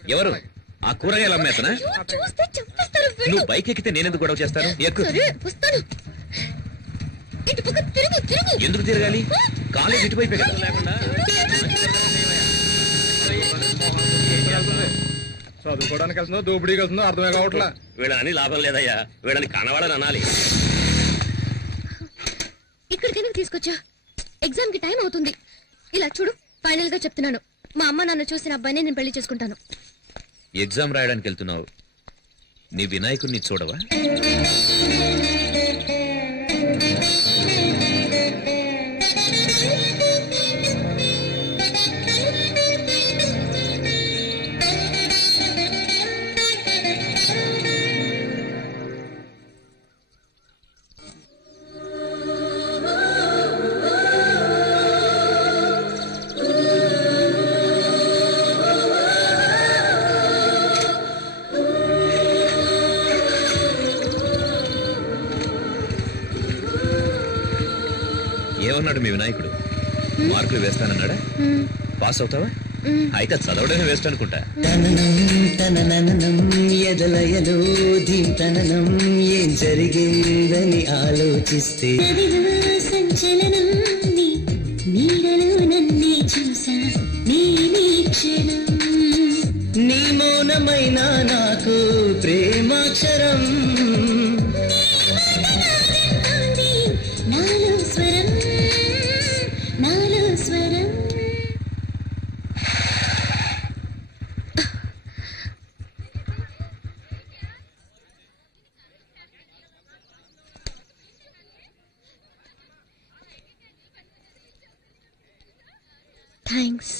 ఎవరు ఆ కూరగాయలు అమ్మేతనా? నువ్వు బైక్ ఎక్కితే నేనెందుకు గొడవ చేస్తాను? ఎక్కు. ఎందుకు తిరగాలి? కాలేజ్ ఇటువైపే కదా. చదువుకోవడానికి వెళ్తుందో దోపిడీకి వెళ్తుందో అర్థమే కావట్లా. వీళ్ళని లాభం లేదయ్యా, వీళ్ళని కనవాడని అనాలి. ఇక్కడికి ఎందుకు తీసుకొచ్చా? ఎగ్జామ్ కి టైం అవుతుంది. ఇలా చూడు, ఫైనల్ గా చెప్తున్నాను, మా అమ్మ నాన్న చూసిన అబ్బాయినే నేను పెళ్లి చేసుకుంటాను. ఎగ్జామ్ రాయడానికి వెళ్తున్నావు, నీ వినాయకుడిని చూడవా? ఏమన్నాడు మీ వినాయకుడు? మార్కులు వేస్తానన్నాడా? పాస్ అవుతావా? అయితే చదవడమే వేస్ట్ అనుకుంటా. ఎదలయలో ధీంతనం ఏం జరిగిందని ఆలోచిస్తే సంచలనం నీడలో నన్నే చూసా నీ నీ మౌనమైన నాకు ప్రేమాక్షరం నాలో స్వరం నాలో స్వరం. థ్యాంక్స్.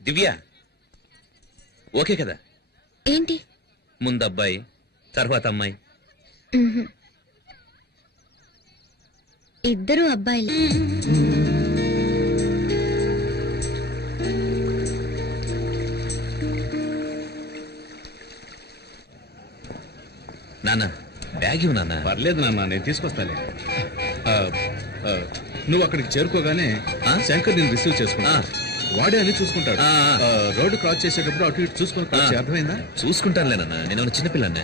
దివ్య ఓకే కదా? ఏంటి? ముందు అబ్బాయి, తర్వాత అమ్మాయి. ఇద్దరు అబ్బాయిలు. నాన్న బ్యాగ్ ఇవ్వు నాన్న. పర్లేదు నాన్న, నేను తీసుకొస్తాలే. నువ్వు అక్కడికి చేరుకోగానే శంకర్ నేను రిసీవ్ చేసుకున్నా. వాడే అని చూసుకుంటాడు. రోడ్డు క్రాస్ చేసేటప్పుడు అటు ఇటు చూసుకుని అర్థమైందా? చూసుకుంటానులేనన్నా, నేను చిన్నపిల్లన్నా.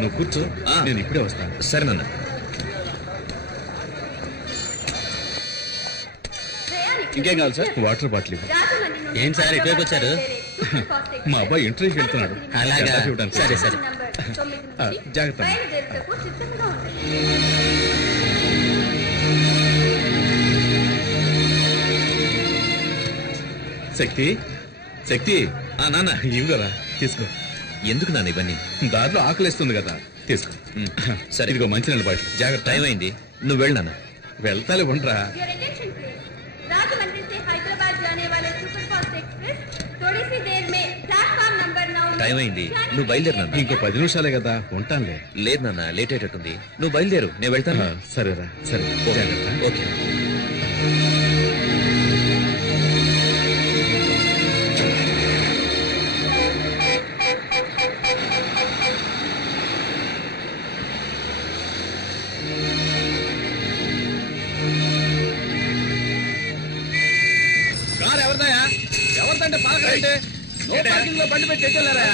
నువ్వు కూర్చో, నేను ఇప్పుడే వస్తాను. సరే నాన్న. ఇంకేం కావాలి సార్? Water bottle. ఏం సార్ ఇటువైపు వచ్చారు? మా అబ్బాయి ఇంటర్వ్యూకి వెళ్తున్నాడు. అలాగా, సరే సరే. జాగ్రత్త. శక్తి శక్తి నాన్న ఇవి కదా, తీసుకో. ఎందుకు నాన్న ఇవన్నీ? దారిలో ఆకలిస్తుంది కదా, తీసుకో. సరే ఇదిగో మంచి నీళ్ళ బాటిల్. జాగ్రత్త. టైం అయింది, నువ్వు వెళ్ళు నాన్న. వెళ్తాలే, ఉండరా. టైం అయింది, నువ్వు బయలుదేరు నాన్న. ఇంకో 10 నిమిషాలే కదా, ఉంటానులే. లేదు నాన్న, లేట్ అయ్యేటట్టుంది. నువ్వు బయలుదేరు, నేను వెళ్తాను. సరేరా, సరే. ఓకే. కారు ఎవరిదాయా? ఎవరిదంటే పాలకంటే బండి పెట్టి ఎక్కెళ్ళారా?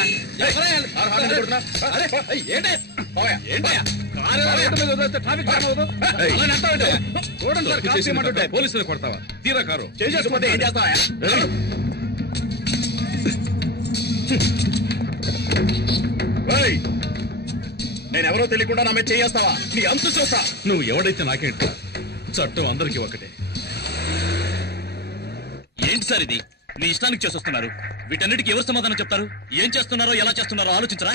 పోలీసులు కొడతావా? తీరా కారు చేసుకుంటే ఏం చేస్తావా? నేనెవరో తెలియకుండా నా మీద చేస్తావా? నీ అంతు చూస్తా. నువ్వు ఎవడైతే నాకేంటి, చట్టం అందరికీ ఒకటే. ఏంటి సార్ ఇది? మీ ఇష్టానికి చేసొస్తున్నారు. వీటన్నిటికీ ఎవరు సమాధానం చెప్తారు? ఏం చేస్తున్నారో ఎలా చేస్తున్నారో ఆలోచించరా?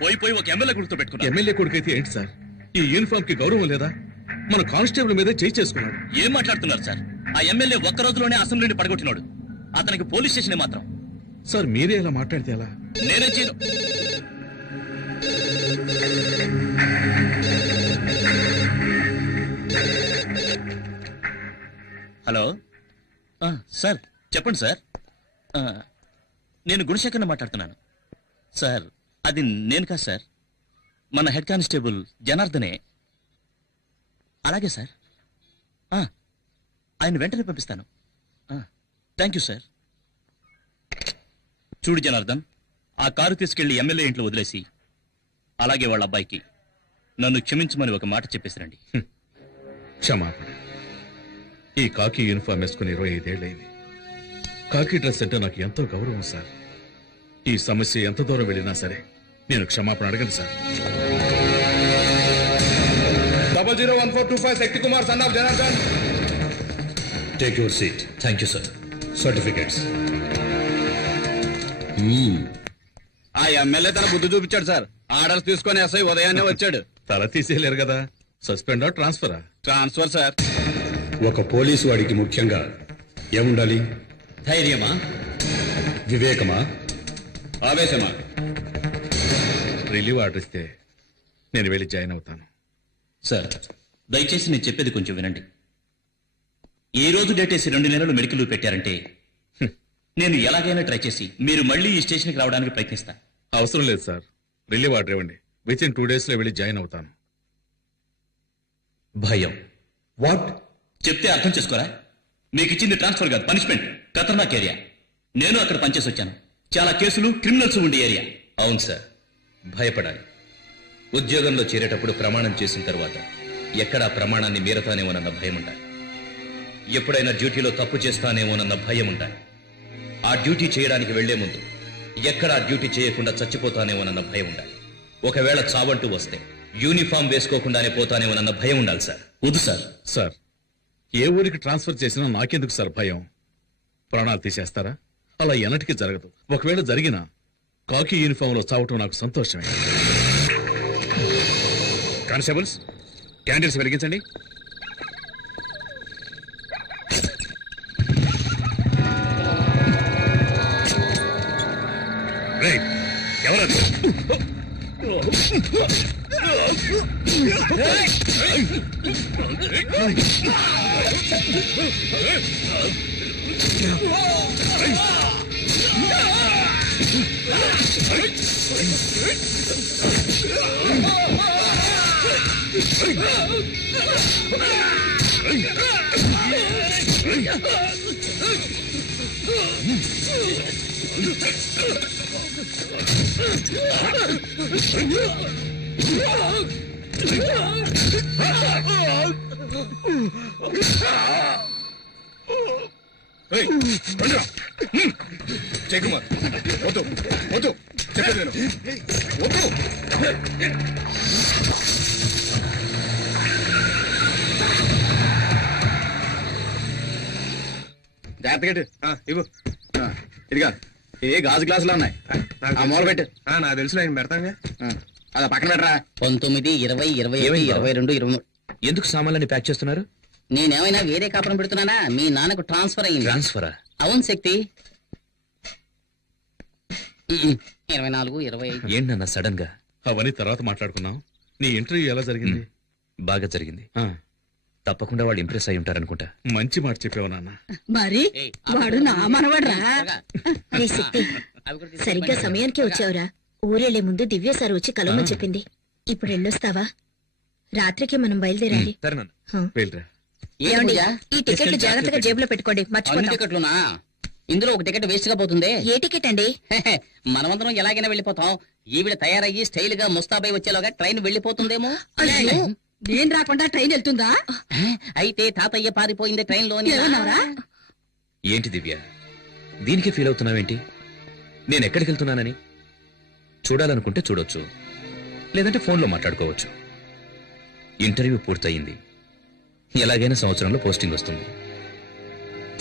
పోయి ఒక ఎమ్మెల్యే కొడుకుతో పెట్టుకున్నారు. ఎమ్మెల్యే కొడుకైతే ఏంటి సార్? ఈ యూనిఫామ్ కి గౌరవం లేదా? మన కానిస్టేబుల్ మీద చేయి చేసుకున్నాడు. ఏం మాట్లాడుతున్నారు సార్? ఆ ఎమ్మెల్యే ఒక్క రోజులోనే అసెంబ్లీని పడగొట్టినాడు. అతనికి పోలీస్ స్టేషన్ మాత్రం. సార్ మీరే ఇలా మాట్లాడితే ఎలా? నేనే చేయను. హలో సార్, చెప్పండి సార్. నేను గుణశేఖర్ని మాట్లాడుతున్నాను సార్. అది నేను కాదు సార్, మన హెడ్ కానిస్టేబుల్ జనార్దనే. అలాగే సార్. ఆయన వెంటనే పంపిస్తాను. Thank you sir. చూడు జనార్దన్, ఆ కారు తీసుకెళ్లి ఎమ్మెల్యే ఇంట్లో వదిలేసి అలాగే వాళ్ళ అబ్బాయికి నన్ను క్షమించమని ఒక మాట చెప్పేసిరండి. క్షమాపణ. ఈ కాకి యూనిఫామ్ వేసుకుని 25 ఏళ్ళైంది. కాకి డ్రెస్ అంటే నాకు ఎంతో గౌరవం సార్. ఈ సమస్య ఎంత దూరం వెళ్ళినా సరే నేను క్షమాపణ అడగను sir. 001425 Shakti Kumar son of Janardhan. Take your seat. Thank you sir. Certificates. ఆ ఎమ్మెల్యే తన బుద్ధి చూపించాడు సార్. ఆర్డర్స్ తీసుకొని ఎస్ఐ ఉదయాన్నే వచ్చాడు. తల తీసేయలేరు కదా. సస్పెండా ట్రాన్స్ఫరా? Transfer sir. ఒక పోలీసు వాడికి ముఖ్యంగా ఏముండాలి? ధైర్యమా, వివేకమా, ఆవేశమా? రిలీవ్ ఆర్డర్ ఇస్తే నేను వెళ్ళి జాయిన్ అవుతాను. సార్, దయచేసి నేను చెప్పేది కొంచెం వినండి. ఏ రోజు డేటేసి 2 నెలలు మెడికల్ లీవ్ పెట్టారంటే నేను ఎలాగైనా ట్రై చేసి మీరు మళ్ళీ ఈ స్టేషన్కి రావడానికి ప్రయత్నిస్తా. అవసరం లేదు సార్. రిలీవ్ ఆర్డర్ ఇవ్వండి. వితిన్ 2 days లో వెళ్ళి జాయిన్ అవుతాను. భయం. వాట్? చెప్తే అర్థం చేసుకోరా? మీకు ఇచ్చింది ట్రాన్స్ఫర్ కాదు, పనిష్మెంట్. ఖతర్నాక్ ఏరియా. నేను అక్కడ పనిచేసి వచ్చాను. చాలా కేసులు, క్రిమినల్స్ ఉండే ఏరియా. అవును సార్, భయపడాలి. ఉద్యోగంలో చేరేటప్పుడు ప్రమాణం చేసిన తర్వాత ఎక్కడా ప్రమాణాన్ని మీరతానేమోనన్న భయం ఉండాలి. ఎప్పుడైనా డ్యూటీలో తప్పు చేస్తానేమోనన్న భయం ఉండాలి. ఆ డ్యూటీ చేయడానికి వెళ్లే ముందు ఎక్కడా డ్యూటీ చేయకుండా చచ్చిపోతానేమోనన్న భయం ఉండాలి. ఒకవేళ చావంటూ వస్తే యూనిఫామ్ వేసుకోకుండానే పోతానేమోనన్న భయం ఉండాలి సార్. వద్దు సార్. సార్, ఏ ఊరికి ట్రాన్స్ఫర్ చేసినా నాకెందుకు సార్ భయం? ప్రాణాలు తీసేస్తారా? అలా ఎన్నటికీ జరగదు. ఒకవేళ జరిగినా కాకి యూనిఫామ్ లో చావటం నాకు సంతోషమే. కానిస్టేబుల్స్, క్యాండిల్స్ వెలిగించండి. ఎవరు? జయకుమార్, వద్దు వద్దు, చెప్పేది నేను. వద్దు. జాగ్రత్తగా ఇవ్వు. ఇదిగా ఏ గాజు గ్లాసులో ఉన్నాయి. మూల పెట్టు. నాకు తెలుసు, నేను పెడతాను. అలా పక్కన పెట్టరా. 19, 20, 21, 22, 23. ఎందుకు సామాన్లని ప్యాక్ చేస్తున్నారు? నేనేమైనా వేరే కాపురం పెడుతున్నానా? మీ నాన్నకు ట్రాన్స్ఫర్ అయింది. ట్రాన్స్ఫరా? అవును శక్తి. 24, 25. ఏంటన్నా సడన్ గా? అవన్నీ తర్వాత మాట్లాడుకున్నాం. నీ ఇంటర్వ్యూ ఎలా జరిగింది? బాగా జరిగింది. తప్పకుండా వాళ్ళు ఇంప్రెస్ అయి ఉంటారనుకుంటా. మంచి మాట చెప్పావు నాన్న. మరి వాడు నా మనవడ్రా. సరిగ్గా సమయానికి వచ్చావురా. ఊరెళ్లే ముందు దివ్య సార్ వచ్చి కలవమని చెప్పింది. ఇప్పుడు వెళ్ళొస్తావా? రాత్రికి మనం బయలుదేరాలి. ఏమండి, ఈ టికెట్లు జాగ్రత్తగా జేబులో పెట్టుకోండి. మర్చిపోతాం. టికెట్లునా? ఇందులో ఒక టికెట్ వేస్ట్ గా పోతుంది. ఏ టికెట్ అండి? మనమందరం ఎలాగైనా వెళ్ళిపోతాం. ఈవిడ తయారయ్యి స్టైల్ గా ముస్తాబై వచ్చేలోగా ట్రైన్ వెళ్ళిపోతుందేమో. నేను రాకుండా ట్రైన్ వెళ్తుందా? అయితే తాతయ్య పారిపోయింది ట్రైన్ లోని. ఏంటి దివ్య, దీనికి ఫీల్ అవుతున్నావేంటి? నేను ఎక్కడికి వెళ్తున్నానని? చూడాలనుకుంటే చూడొచ్చు, లేదంటే ఫోన్లో మాట్లాడుకోవచ్చు. ఇంటర్వ్యూ పూర్తయింది. ఎలాగైనా సంవత్సరంలో పోస్టింగ్ వస్తుంది.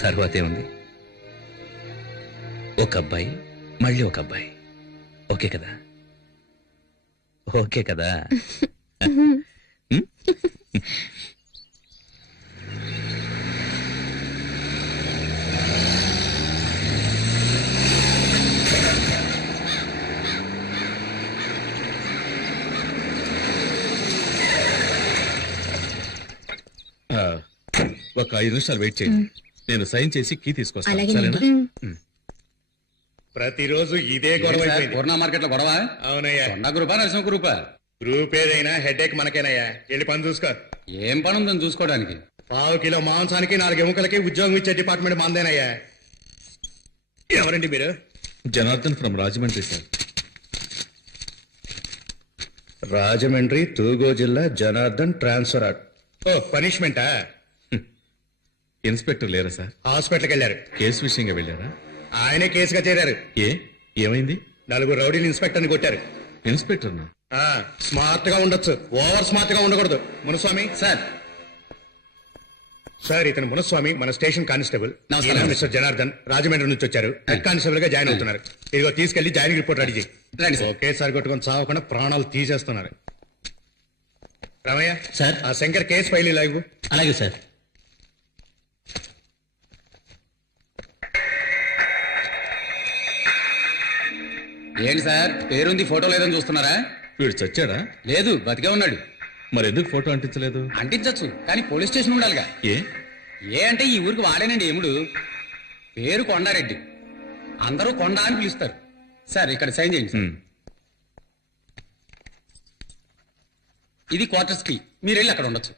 తర్వాతే ఉంది. ఒక అబ్బాయి, మళ్ళీ ఒక అబ్బాయి. ఓకే కదా? ఓకే కదా? ఒక 5 నిమిషాలు వెయిట్ చేయండి. నేను సైన్ చేసి కీ తీసుకొస్తాను. సరేనా? ప్రతిరోజు ఇదే గొడవ. పూర్ణ మార్కెట్ లో గొడవ? అవునయ్యా. కొండ గ్రూపా, నరసింహ గ్రూపా? గ్రూప్ ఏదైనా హెడ్ ఏక్ మనకేనయ్యా. వెళ్ళి పని చూసుకో. ఏం పని ఉందని చూసుకోవడానికి? పావు కిలో మాంసానికి 4 ఎముకలకి ఉద్యోగం ఇచ్చే డిపార్ట్మెంట్ మాందేనయ్యా. ఎవరండి మీరు? Janardhan from Rajahmundry sir. రాజమండ్రి తూగో జిల్లా జనార్దన్ ట్రాన్స్ఫర్. ఓ పనిష్మెంటా? ఇన్స్పెక్టర్ లేరా సార్? హాస్పిటల్కి వెళ్ళారు. కేసు విషయంగా వెళ్ళారా? ఆయనే కేసుగా చేరారు. ఏమైంది? 4 రౌడీలు ఇన్స్పెక్టర్ని కొట్టారు. ఇన్స్పెక్టర్నా? స్మార్ట్ గా ఉండొచ్చు, ఓవర్ స్మార్ట్ గా ఉండకూడదు. మునుస్వామి సార్. సార్ ఇతను మునుస్వామి, మన station constable. Mister Janardhan Rajahmundry నుంచి వచ్చారు. హెడ్ కానిస్టేబుల్ గా జాయిన్ అవుతున్నారు. ఇదిగో తీసుకెళ్లి జాయినింగ్ రిపోర్ట్ రెడీ చేయి. ఒకేసారి కొట్టుకొని చావకుండా ప్రాణాలు తీసేస్తున్నారు. రామయ్య సార్. ఆ శంకర్ కేసు ఫైల్ ఇలాగు. అలాగే సార్. ఏంటి సార్ పేరుంది ఫోటో లేదని చూస్తున్నారా? వీడు చచ్చాడా? లేదు, బతికే ఉన్నాడు. మరి ఎందుకు ఫోటో అంటించలేదు? అంటించచ్చు, కానీ పోలీస్ స్టేషన్ ఉండాలిగా. ఏ అంటే ఈ ఊరికి వాడేనండి ఎముడు. పేరు కొండారెడ్డి, అందరూ కొండ అని పిలుస్తారు. సార్ ఇక్కడ సైన్ చేయండి. ఇది క్వార్టర్స్ కి, మీరు వెళ్ళి అక్కడ ఉండొచ్చు.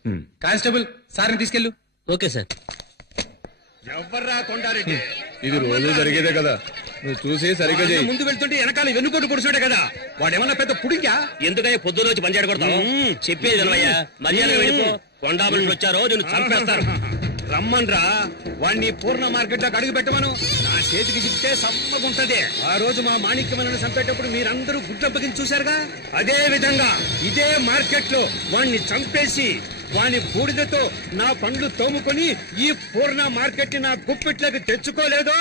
కానిస్టేబుల్ సార్ని తీసుకెళ్ళు. Okay sir. ఎవర్రా కొండారెడ్డి? ఇది రోజు జరిగేదే కదా, నువ్వు చూసి సరిగ్గా చేయి. ముందు వెళ్తుంటే వెనకాల వెన్నుకోటు పొడిచాడే కదా, వాడేమన్నా పెద్ద పుడింకా? ఎందుకయ్యా పొద్దున వచ్చి పంచాడు కొడతావు? చెప్పేది అన్నయ్యా, మర్యాద వెళ్ళిపో. కొండాబులు వచ్చారో నేను చంపేస్తారు. రమ్మన్రా, వాణ్ణి పూర్ణ మార్కెట్ లోకి అడుగు పెట్టమను. నా చేతికి చిక్కితే సమ్మగుంటది. ఆ రోజు మా మాణిక్యమలను చంపేటప్పుడు మీరందరూ గుడ్డప్పకిని చూశారుగా, అదే విధంగా ఇదే మార్కెట్ లో వాణ్ణి చంపేసి వాని బూడిదతో నా పండ్లు తోముకొని ఈ పూర్ణ మార్కెట్ ని నా గుప్పిట్లోకి తెచ్చుకోలేదో.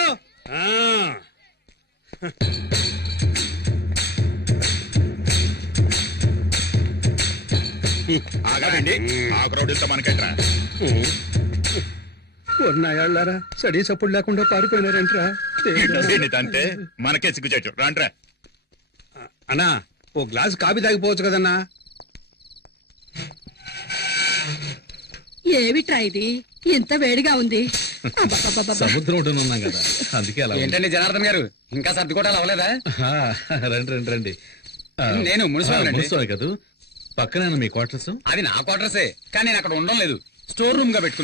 ఆగారండి, ఆకురౌడితో మనకెట్రా? ఉన్నాయాళ్ళారా సడీ సప్పుడు లేకుండా పారిపోయినారంట్రా. అంటే మనకే సిగ్గుచేటు. రాంట్రా అన్నా, ఓ గ్లాసు కాఫీ తాగిపోవచ్చు కదన్నా. ఏమిట్రా ఇది ఇంత వేడిగా ఉంది? సముద్రం ఒడ్డున ఉన్నాం కదా, అందుకే అలా. ఏంటండి జనార్దన్ గారు, ఇంకా సర్దుకోవటాలు అవ్వలేదా? రండి రండి రండి. నేను మున్సిపల్ కదా, పక్కనే మీ క్వార్టర్స్. అది నా క్వార్టర్సే, కానీ నేను అక్కడ ఉండడం లేదు, స్టోర్ రూమ్ గా పెట్టుకున్నాను.